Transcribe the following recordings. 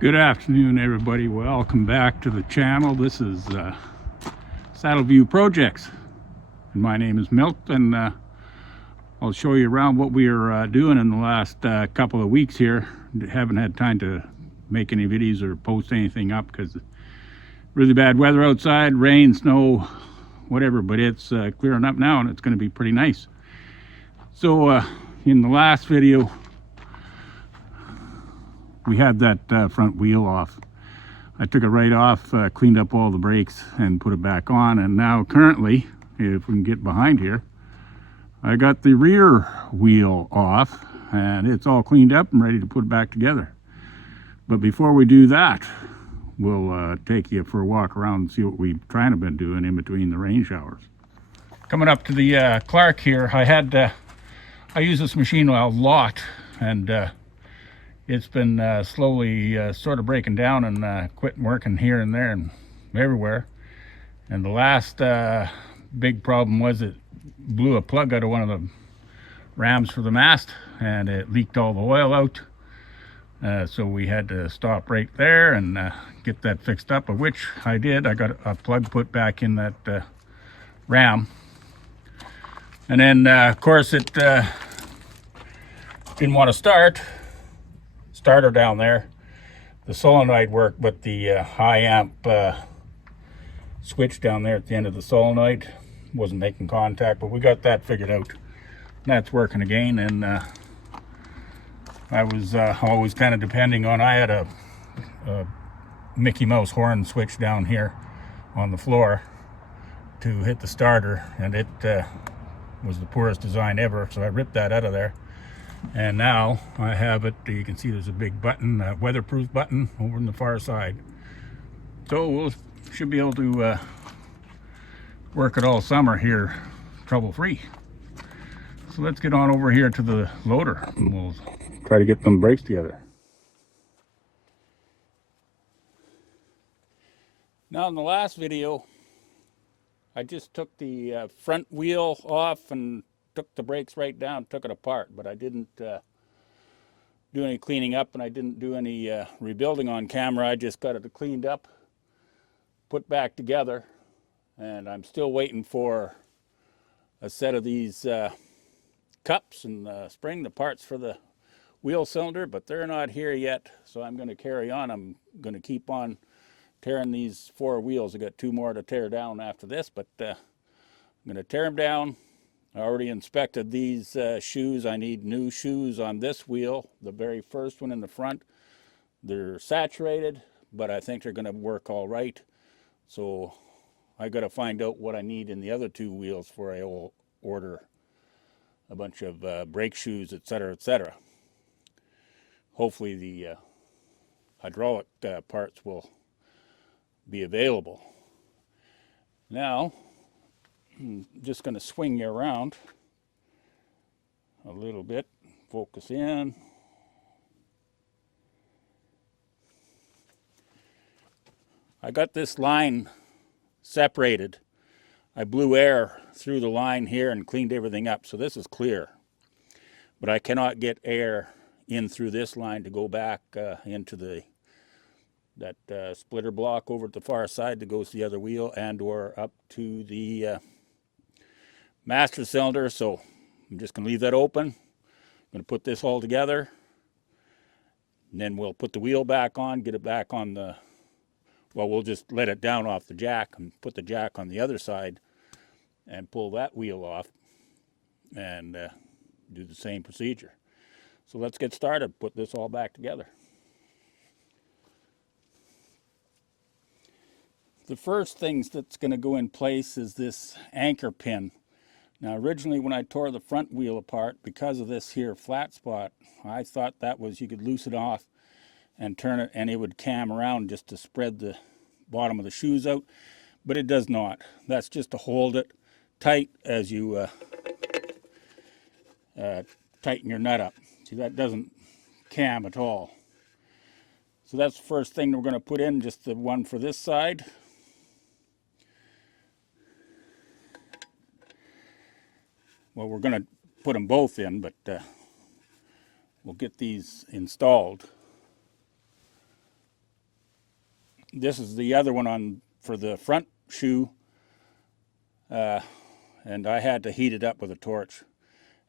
Good afternoon, everybody. Welcome back to the channel. This is Saddle View Projects, and my name is Milt, and I'll show you around what we are doing in the last couple of weeks here. Haven't had time to make any videos or post anything up because really bad weather outside, rain, snow, whatever, but it's clearing up now and it's going to be pretty nice. So in the last video we had that front wheel off. I took it right off, cleaned up all the brakes and put it back on, and now currently, if we can get behind here, I got the rear wheel off and it's all cleaned up and ready to put it back together. But before we do that, we'll take you for a walk around and see what we've trying to been doing in between the rain showers. Coming up to the Clark here, I use this machine a lot, and it's been slowly sort of breaking down and quitting working here and there and everywhere. And the last big problem was it blew a plug out of one of the rams for the mast, and it leaked all the oil out. So we had to stop right there and get that fixed up, of which I did. I got a plug put back in that ram. And then, of course, it didn't want to start. Starter down there, the solenoid worked, but the high amp switch down there at the end of the solenoid wasn't making contact, but we got that figured out. That's working again, and I was always kind of depending on, I had a Mickey Mouse horn switch down here on the floor to hit the starter, and it was the poorest design ever, so I ripped that out of there. And now I have it, you can see there's a big button, a weatherproof button over on the far side. So we should be able to work it all summer here, trouble-free. So let's get on over here to the loader and we'll try to get them brakes together. Now in the last video, I just took the front wheel off and took the brakes right down, took it apart, but I didn't do any cleaning up, and I didn't do any rebuilding on camera. I just got it cleaned up, put back together, and I'm still waiting for a set of these cups and spring, the parts for the wheel cylinder, but they're not here yet, so I'm going to carry on. I'm going to keep on tearing these 4 wheels. I got 2 more to tear down after this, but I'm going to tear them down. I already inspected these shoes. I need new shoes on this wheel, the very first one in the front. They're saturated, but I think they're going to work all right. So I got to find out what I need in the other 2 wheels before I will order a bunch of brake shoes, etc., etc. Hopefully the hydraulic parts will be available. Now, I'm just going to swing you around a little bit, focus in. I got this line separated. I blew air through the line here and cleaned everything up, so this is clear. But I cannot get air in through this line to go back into that splitter block over at the far side that goes to the other wheel, and or up to the master cylinder. So I'm just going to leave that open. I'm going to put this all together, and then we'll put the wheel back on, get it back on the, well, we'll just let it down off the jack and put the jack on the other side and pull that wheel off and do the same procedure. So let's get started, put this all back together. The first thing that's going to go in place is this anchor pin. Now originally when I tore the front wheel apart, because of this here flat spot, I thought that was, you could loose it off and turn it and it would cam around just to spread the bottom of the shoes out, but it does not. That's just to hold it tight as you tighten your nut up. See, that doesn't cam at all. So that's the first thing we're going to put in, just the one for this side. Well, we're going to put them both in, but we'll get these installed. This is the other one on for the front shoe, and I had to heat it up with a torch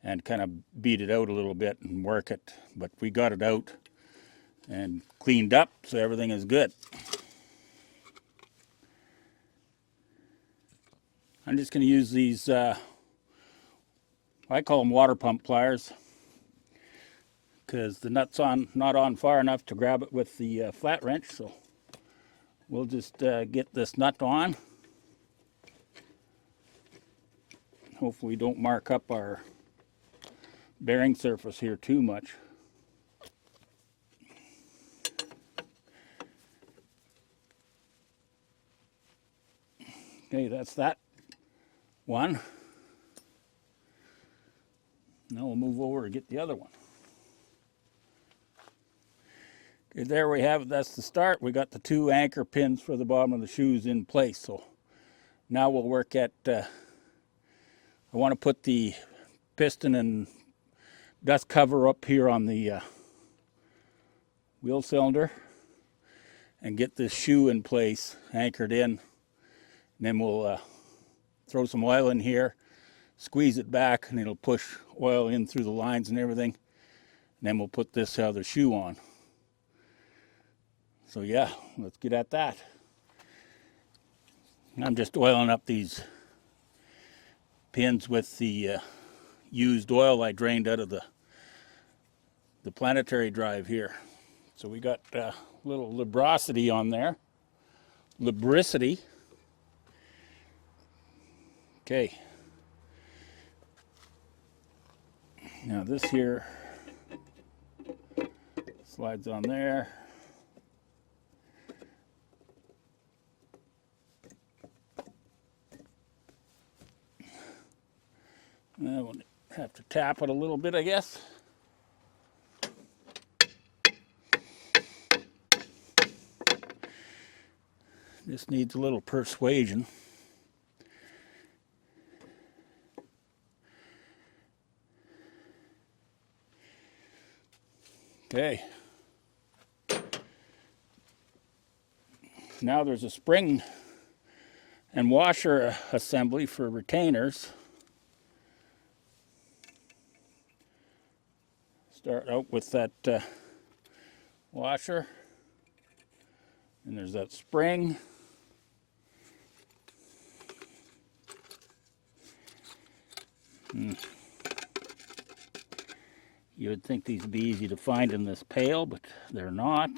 and kind of beat it out a little bit and work it, but we got it out and cleaned up, so everything is good. I'm just going to use these, I call them water pump pliers, because the nut's not on far enough to grab it with the flat wrench, so we'll just get this nut on. Hopefully don't mark up our bearing surface here too much. Okay, that's that one. Now we'll move over and get the other one. Okay, there we have it. That's the start. We got the 2 anchor pins for the bottom of the shoes in place. So now we'll work at, I want to put the piston and dust cover up here on the wheel cylinder and get this shoe in place, anchored in. And then we'll throw some oil in here, squeeze it back, and it'll push oil in through the lines and everything. And then we'll put this other shoe on. So yeah, let's get at that. I'm just oiling up these pins with the used oil I drained out of the Planetary drive here. So we got a little lubricity on there. Lubricity. Okay. Now this here slides on there. We'll have to tap it a little bit, I guess. This needs a little persuasion. Okay. Now there's a spring and washer assembly for retainers. Start out with that washer, and there's that spring. You would think these would be easy to find in this pail, but they're not.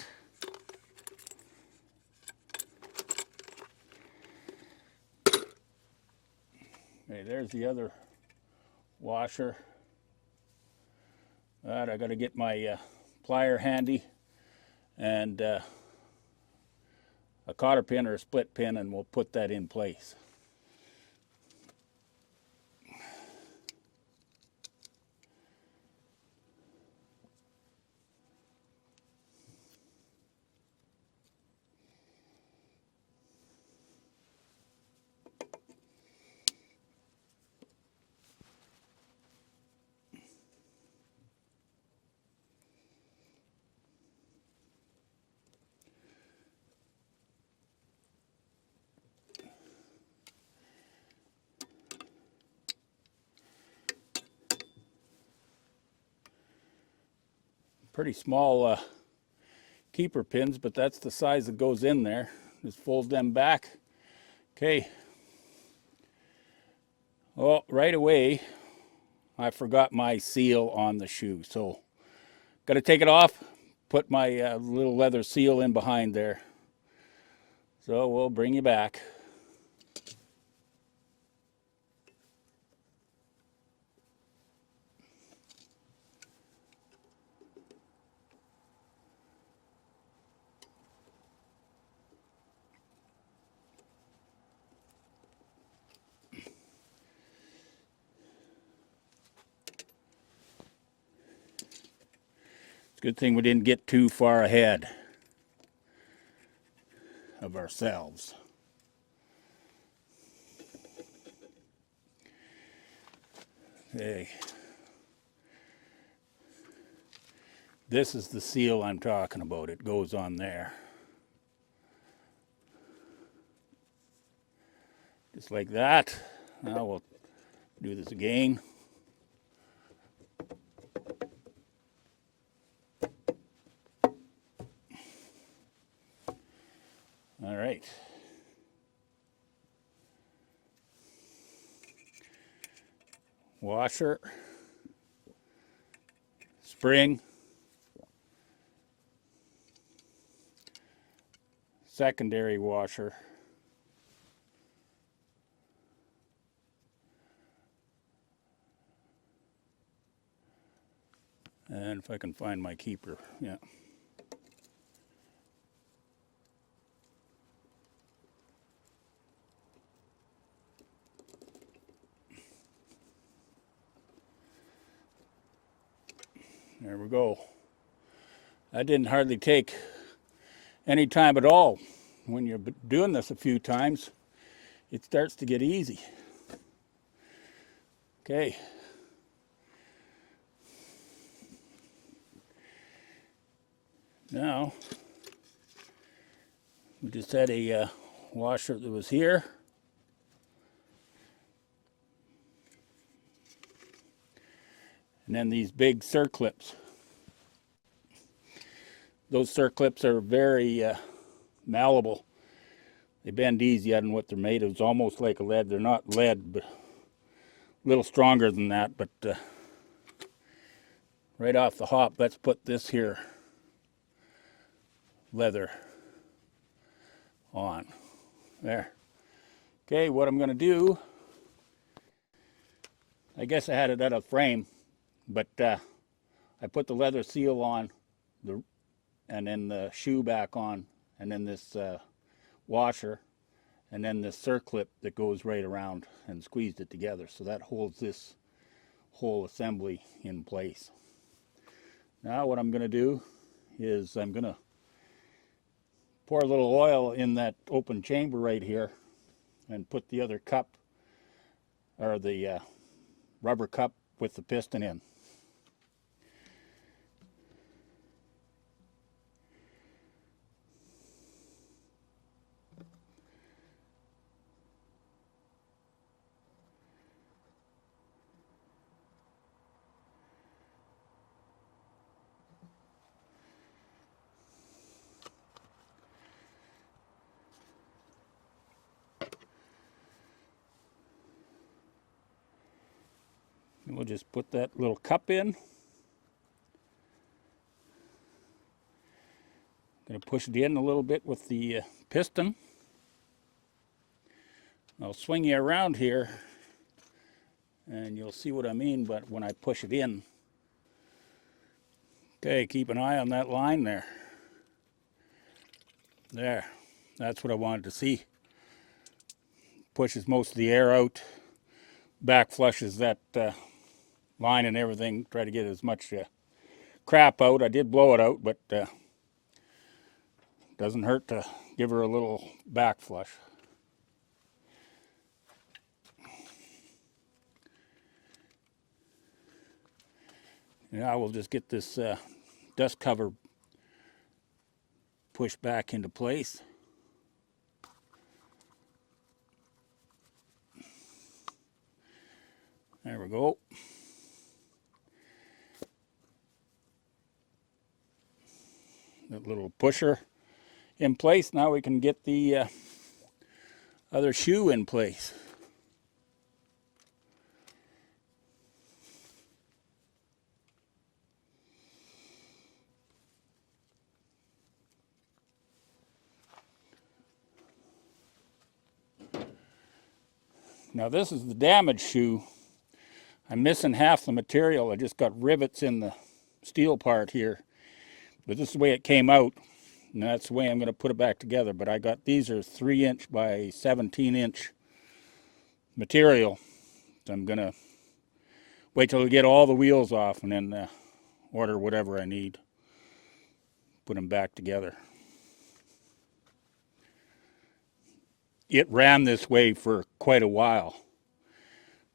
Okay, there's the other washer. All right, I got to get my plier handy and a cotter pin or a split pin, and we'll put that in place. Pretty small keeper pins, but that's the size that goes in there. Just fold them back. Okay. Oh, right away, I forgot my seal on the shoe. So, got to take it off, put my little leather seal in behind there. So, we'll bring you back. It's a good thing we didn't get too far ahead of ourselves. Okay. This is the seal I'm talking about. It goes on there. Just like that. Now we'll do this again. All right. Washer, spring, secondary washer, and if I can find my keeper, yeah. There we go. That didn't hardly take any time at all. When you're doing this a few times, it starts to get easy. Okay. Now, we just had a washer that was here. And then these big circlips. Those circlips are very malleable. They bend easy on what they're made of. It's almost like a lead. They're not lead, but a little stronger than that. But right off the hop, let's put this here leather on. There. Okay, what I'm going to do, I guess I had it at a frame, but I put the leather seal on, and then the shoe back on, and then this washer, and then this circlip that goes right around, and squeezed it together. So that holds this whole assembly in place. Now what I'm going to do is I'm going to pour a little oil in that open chamber right here and put the other cup, or the rubber cup with the piston in. And we'll just put that little cup in. Going to push it in a little bit with the piston. I'll swing you around here and you'll see what I mean, but when I push it in. Okay, keep an eye on that line there. There, that's what I wanted to see. Pushes most of the air out, back flushes that line and everything. Try to get as much crap out. I did blow it out, but doesn't hurt to give her a little back flush. Now we'll just get this dust cover pushed back into place. There we go. That little pusher in place. Now we can get the other shoe in place. Now this is the damaged shoe. I'm missing half the material. I just got rivets in the steel part here. But this is the way it came out. And that's the way I'm going to put it back together. But I got, these are 3" by 17" material. So I'm going to wait till we get all the wheels off and then order whatever I need. Put them back together. It ran this way for quite a while.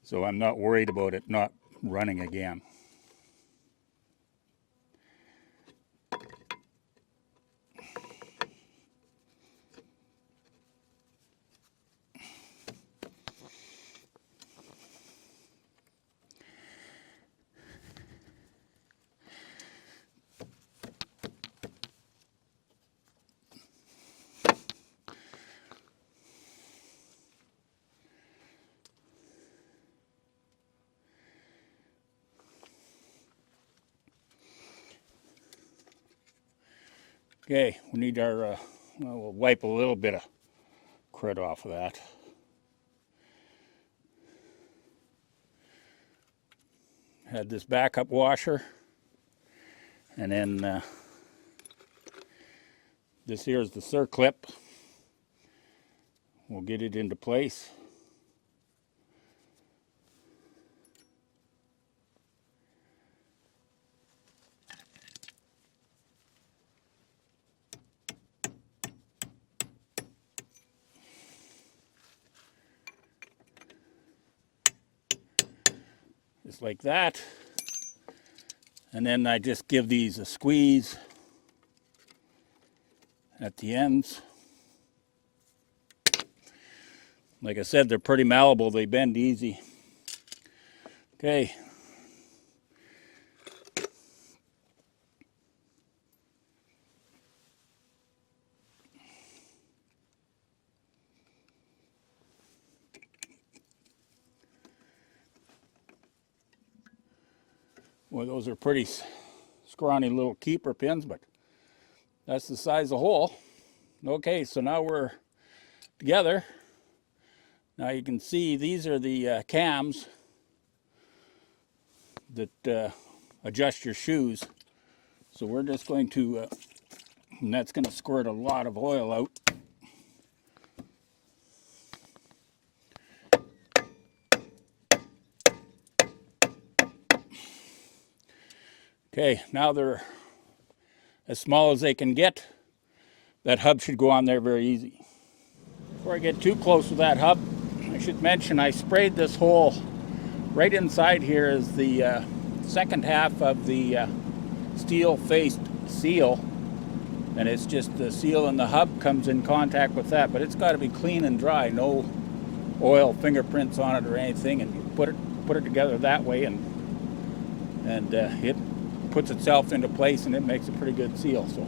So I'm not worried about it not running again. Okay, we need our, well, we'll wipe a little bit of crud off of that. Had this backup washer, and then this here is the circlip. We'll get it into place. Just like that. And then I just give these a squeeze at the ends. Like I said, they're pretty malleable. They bend easy. Okay. Well, those are pretty scrawny little keeper pins, but that's the size of the hole. Okay, so now we're together. Now you can see these are the cams that adjust your shoes. So we're just going to, and that's going to squirt a lot of oil out. Okay, now they're as small as they can get. That hub should go on there very easy. Before I get too close with that hub, I should mention I sprayed this hole. Right inside here is the second half of the steel-faced seal, and it's just the seal in the hub comes in contact with that, but it's got to be clean and dry, no oil fingerprints on it or anything, and you put it together that way, and it puts itself into place, and it makes a pretty good seal. So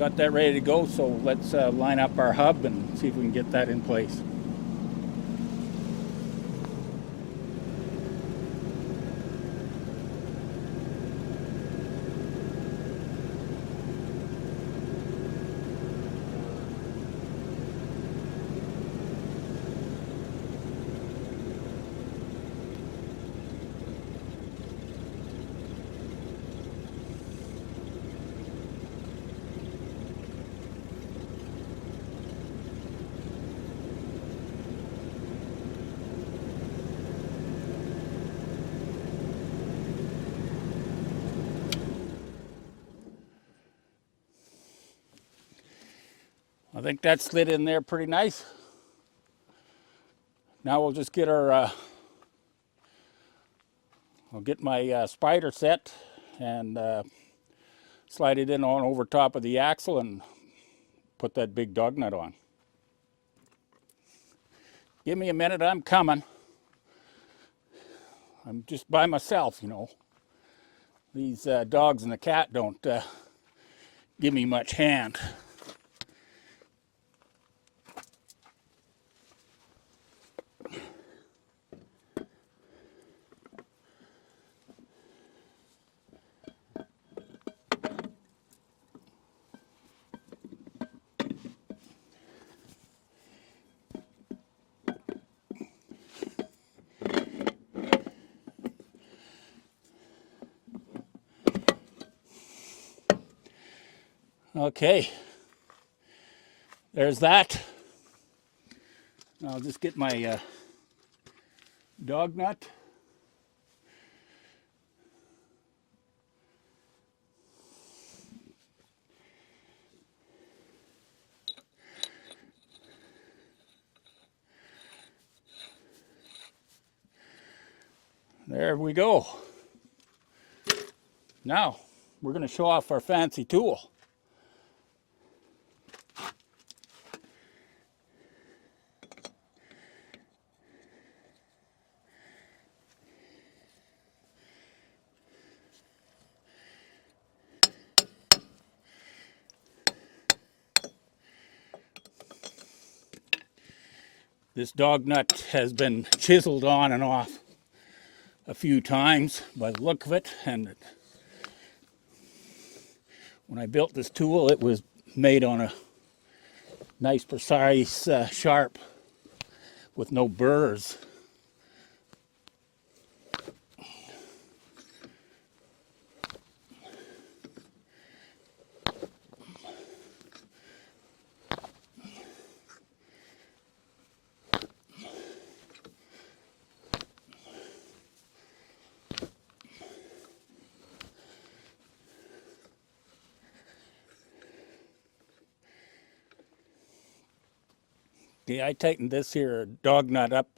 got that ready to go, so let's line up our hub and see if we can get that in place. I think that slid in there pretty nice. Now we'll just get our, I'll get my spider set and slide it in on over top of the axle and put that big dog nut on. Give me a minute, I'm coming. I'm just by myself, you know. These dogs and the cat don't give me much hand. Okay, there's that. I'll just get my dog nut. There we go. Now, we're going to show off our fancy tool. This dog nut has been chiseled on and off a few times by the look of it, and When I built this tool, it was made on a nice, precise, sharp with no burrs. Okay, I tightened this here dog nut up.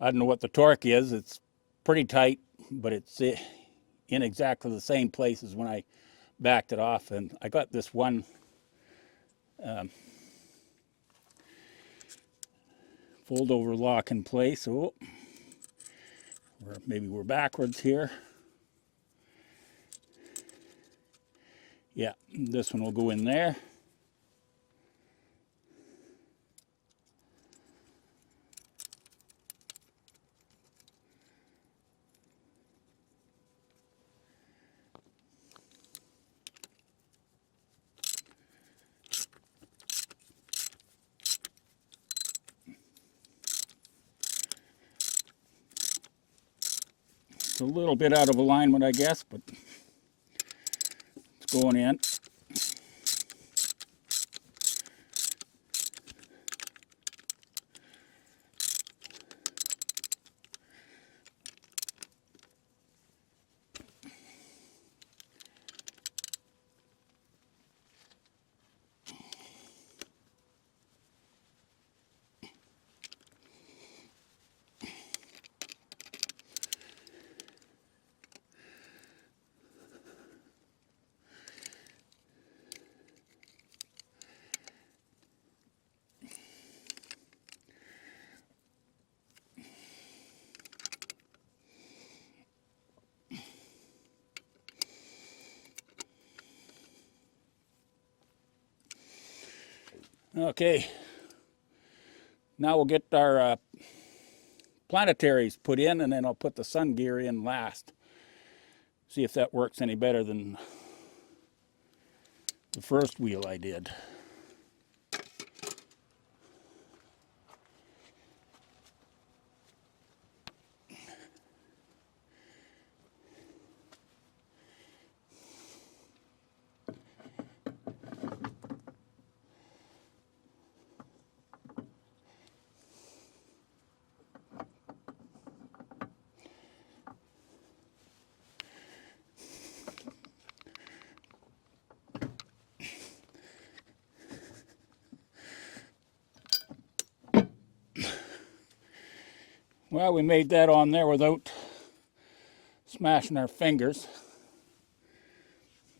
I don't know what the torque is. It's pretty tight, but it's in exactly the same place as when I backed it off. And I got this one fold over lock in place. Oh, maybe we're backwards here. Yeah, this one will go in there. It's a little bit out of alignment, I guess, but it's going in. Okay, now we'll get our planetaries put in, and then I'll put the sun gear in last. See if that works any better than the first wheel I did. Well, we made that on there without smashing our fingers.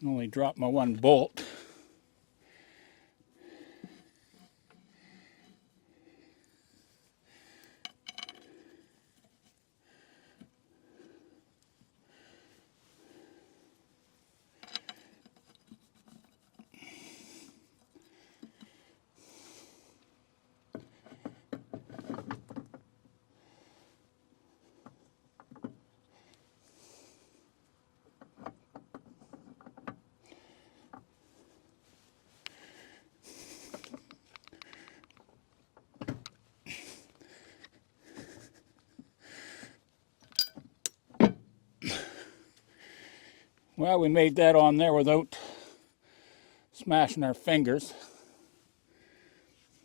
Only dropped my one bolt. Well, we made that on there without smashing our fingers.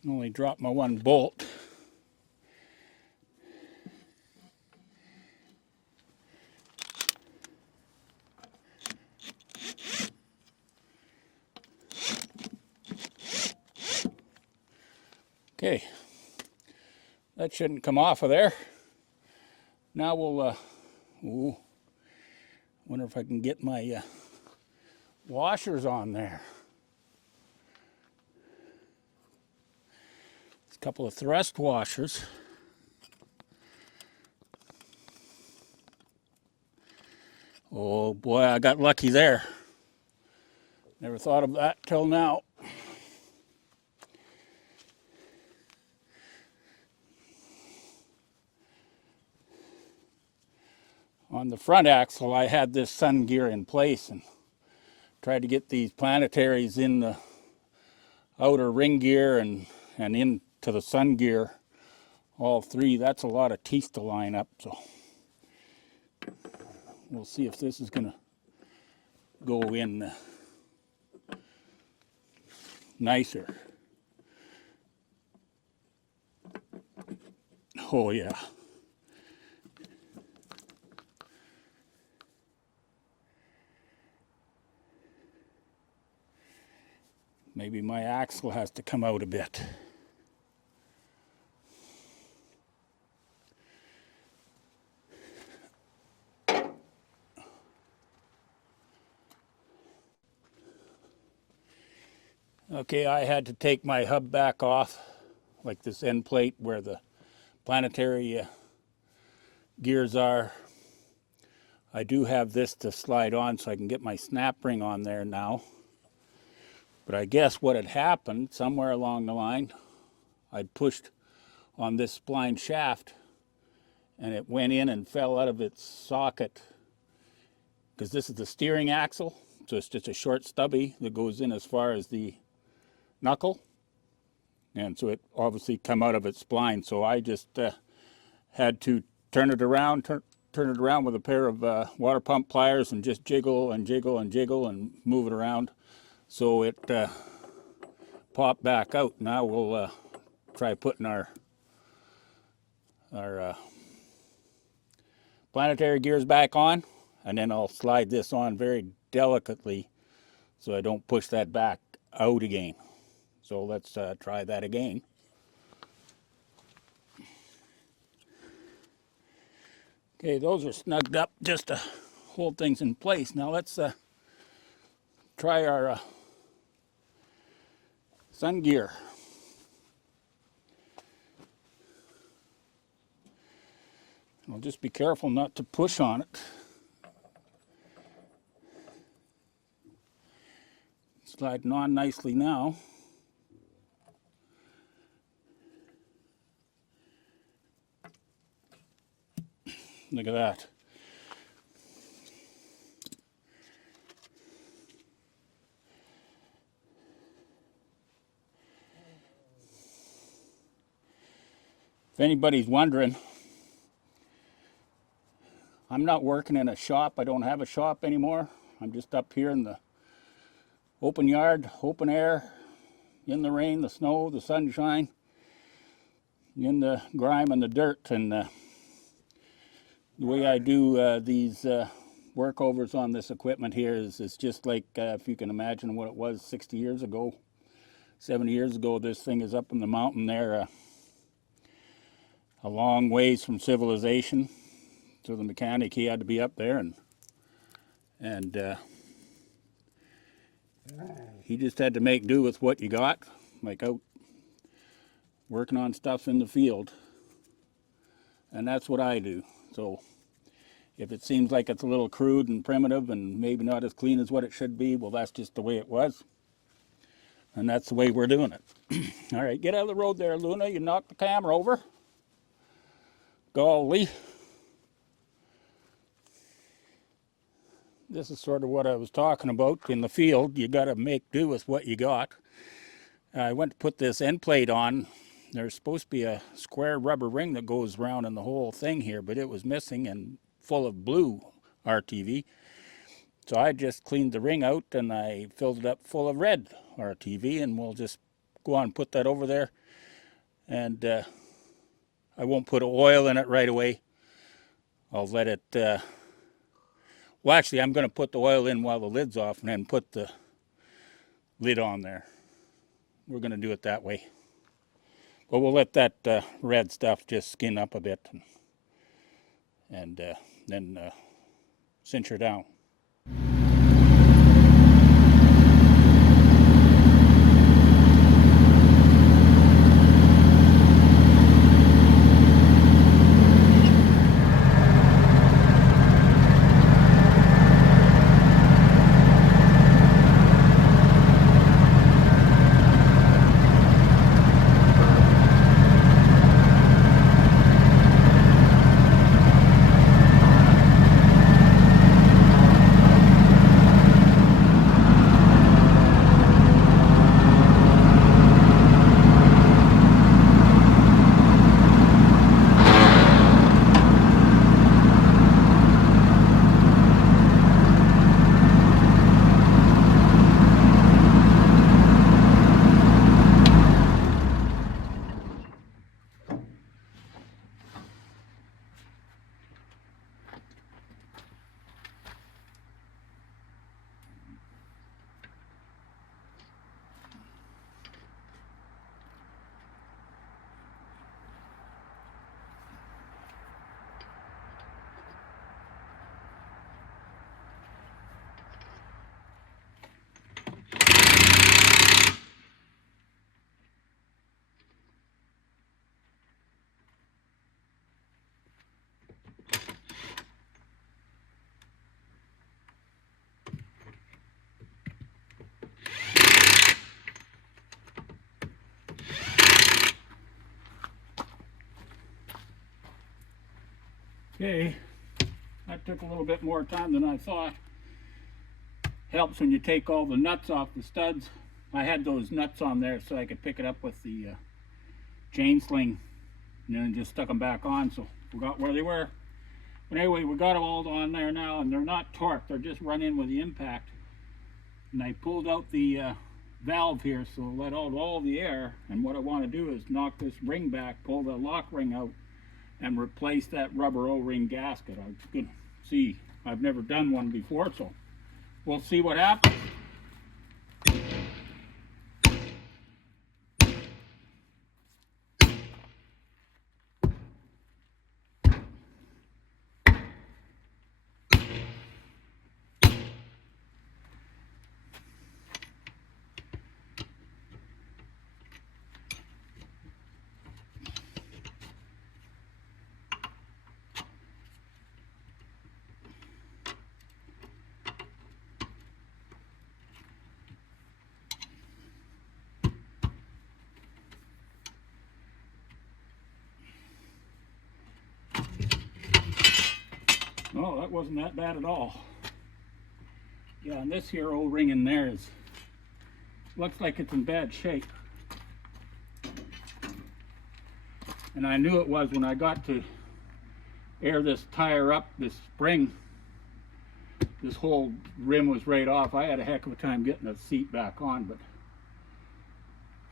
Only dropped my one bolt. Okay, that shouldn't come off of there. Now we'll, wonder if I can get my washers on there. It's a couple of thrust washers. Oh boy, I got lucky there. Never thought of that till now. On the front axle, I had this sun gear in place and Tried to get these Planetaries in the outer ring gear and into the sun gear, all three. That's a lot of teeth to line up, so we'll see if this is going to go in nicer. Oh yeah. Maybe my axle has to come out a bit. Okay, I had to take my hub back off, like this end plate where the Planetary gears are. I do have this to slide on so I can get my snap ring on there now. But I guess what had happened somewhere along the line, I'd pushed on this spline shaft and it went in and fell out of its socket, because this is the steering axle, so it's just a short stubby that goes in as far as the knuckle, and so it obviously come out of its spline. So I just had to turn it around with a pair of water pump pliers and just jiggle and jiggle and jiggle and move it around so it popped back out. Now we'll try putting our Planetary gears back on, and then I'll slide this on very delicately so I don't push that back out again. So let's try that again. Okay, those are snugged up just to hold things in place. Now let's try our sun gear. I'll just be careful not to push on it. Sliding on nicely now. Look at that. If anybody's wondering, I'm not working in a shop. I don't have a shop anymore. I'm just up here in the open yard, open air, in the rain, the snow, the sunshine, in the grime and the dirt. And the way I do these workovers on this equipment here is just like, if you can imagine what it was 60 years ago, 70 years ago. This thing is up in the mountain there, a long ways from civilization. So the mechanic, he had to be up there, and he just had to make do with what you got, like out working on stuff in the field. And that's what I do. So if it seems like it's a little crude and primitive and maybe not as clean as what it should be, well, that's just the way it was. And that's the way we're doing it. All right, get out of the road there, Luna. You knocked the camera over. Golly. This is sort of what I was talking about. In the field, you got to make do with what you got. I went to put this end plate on. There's supposed to be a square rubber ring that goes around in the whole thing here, but it was missing and full of blue RTV. So I just cleaned the ring out and I filled it up full of red RTV, and we'll just go on and put that over there. And I won't put oil in it right away. I'll let it... well, actually, I'm going to put the oil in while the lid's off and then put the lid on there. We're going to do it that way. But we'll let that red stuff just skin up a bit and then cinch her down. Okay, that took a little bit more time than I thought. Helps when you take all the nuts off the studs. I had those nuts on there so I could pick it up with the chain sling, and then just stuck them back on, so forgot where they were. But anyway, we got them all on there now, and they're not torqued, they're just run in with the impact. And I pulled out the valve here, so let out all the air, and what I want to do is knock this ring back, pull the lock ring out, and replace that rubber O-ring gasket. I'm gonna see, I've never done one before, so we'll see what happens. Oh, that wasn't that bad at all. Yeah, and this here O-ring in there is, looks like it's in bad shape. And I knew it was when I got to air this tire up, this spring, this whole rim was right off. I had a heck of a time getting the seat back on, but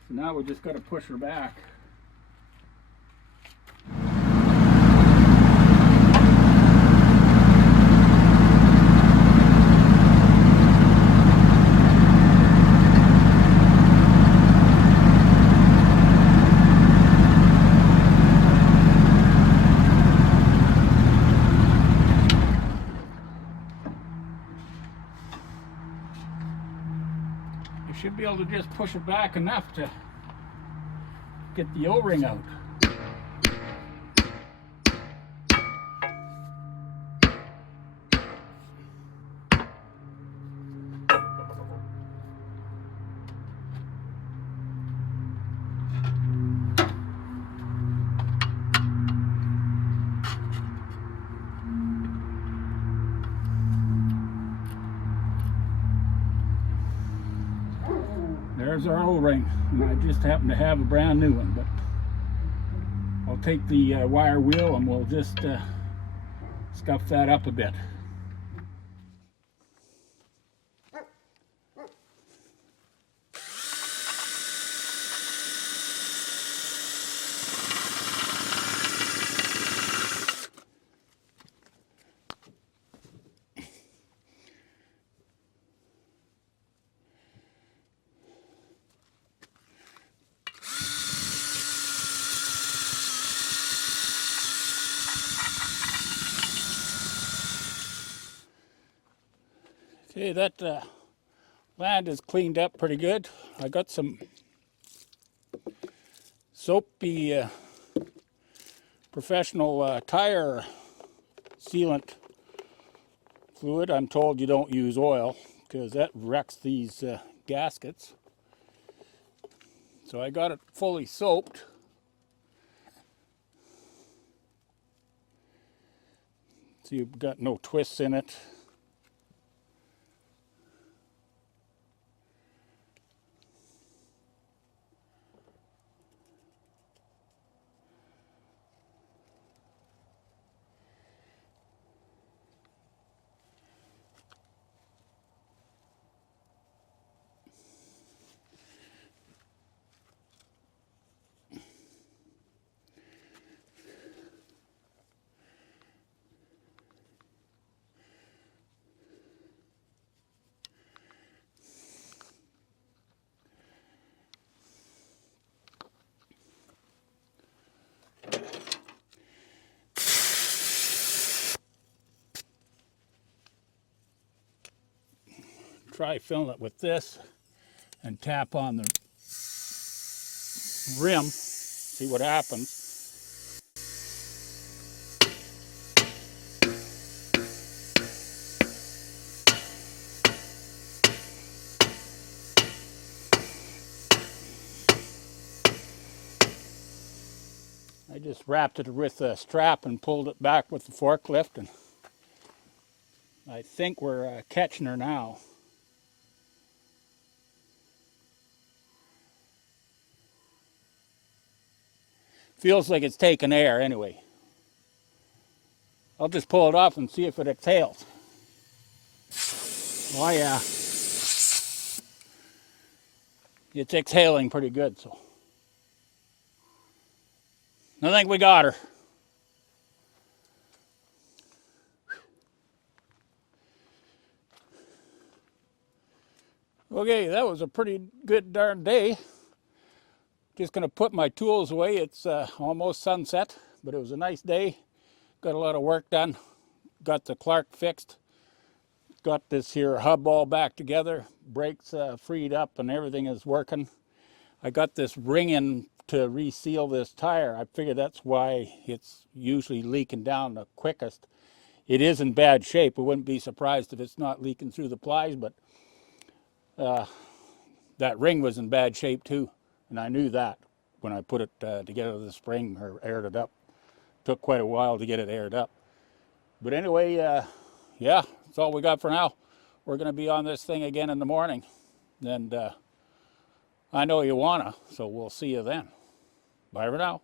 so now we just got to push her back. Should be able to just push it back enough to get the O-ring out. There's our O-ring, and I just happen to have a brand new one, but I'll take the wire wheel and we'll just scuff that up a bit. Okay, that land is cleaned up pretty good. I got some soapy professional tire sealant fluid. I'm told you don't use oil because that wrecks these gaskets. So I got it fully soaped. So you've got no twists in it. Try filling it with this and tap on the rim, see what happens. I just wrapped it with a strap and pulled it back with the forklift, and I think we're catching her now. Feels like it's taking air anyway. I'll just pull it off and see if it exhales. Oh yeah. It's exhaling pretty good, so. I think we got her. Okay, that was a pretty good darn day. Just gonna put my tools away. It's almost sunset, but it was a nice day. Got a lot of work done. Got the Clark fixed. Got this here hub all back together. Brakes freed up and everything is working. I got this ring in to reseal this tire. I figured that's why it's usually leaking down the quickest. It is in bad shape. I wouldn't be surprised if it's not leaking through the plies, but that ring was in bad shape too, and I knew that when I put it together this spring or aired it up. Took quite a while to get it aired up. But anyway, yeah, that's all we got for now. We're going to be on this thing again in the morning, and I know you wanna, so we'll see you then. Bye for now.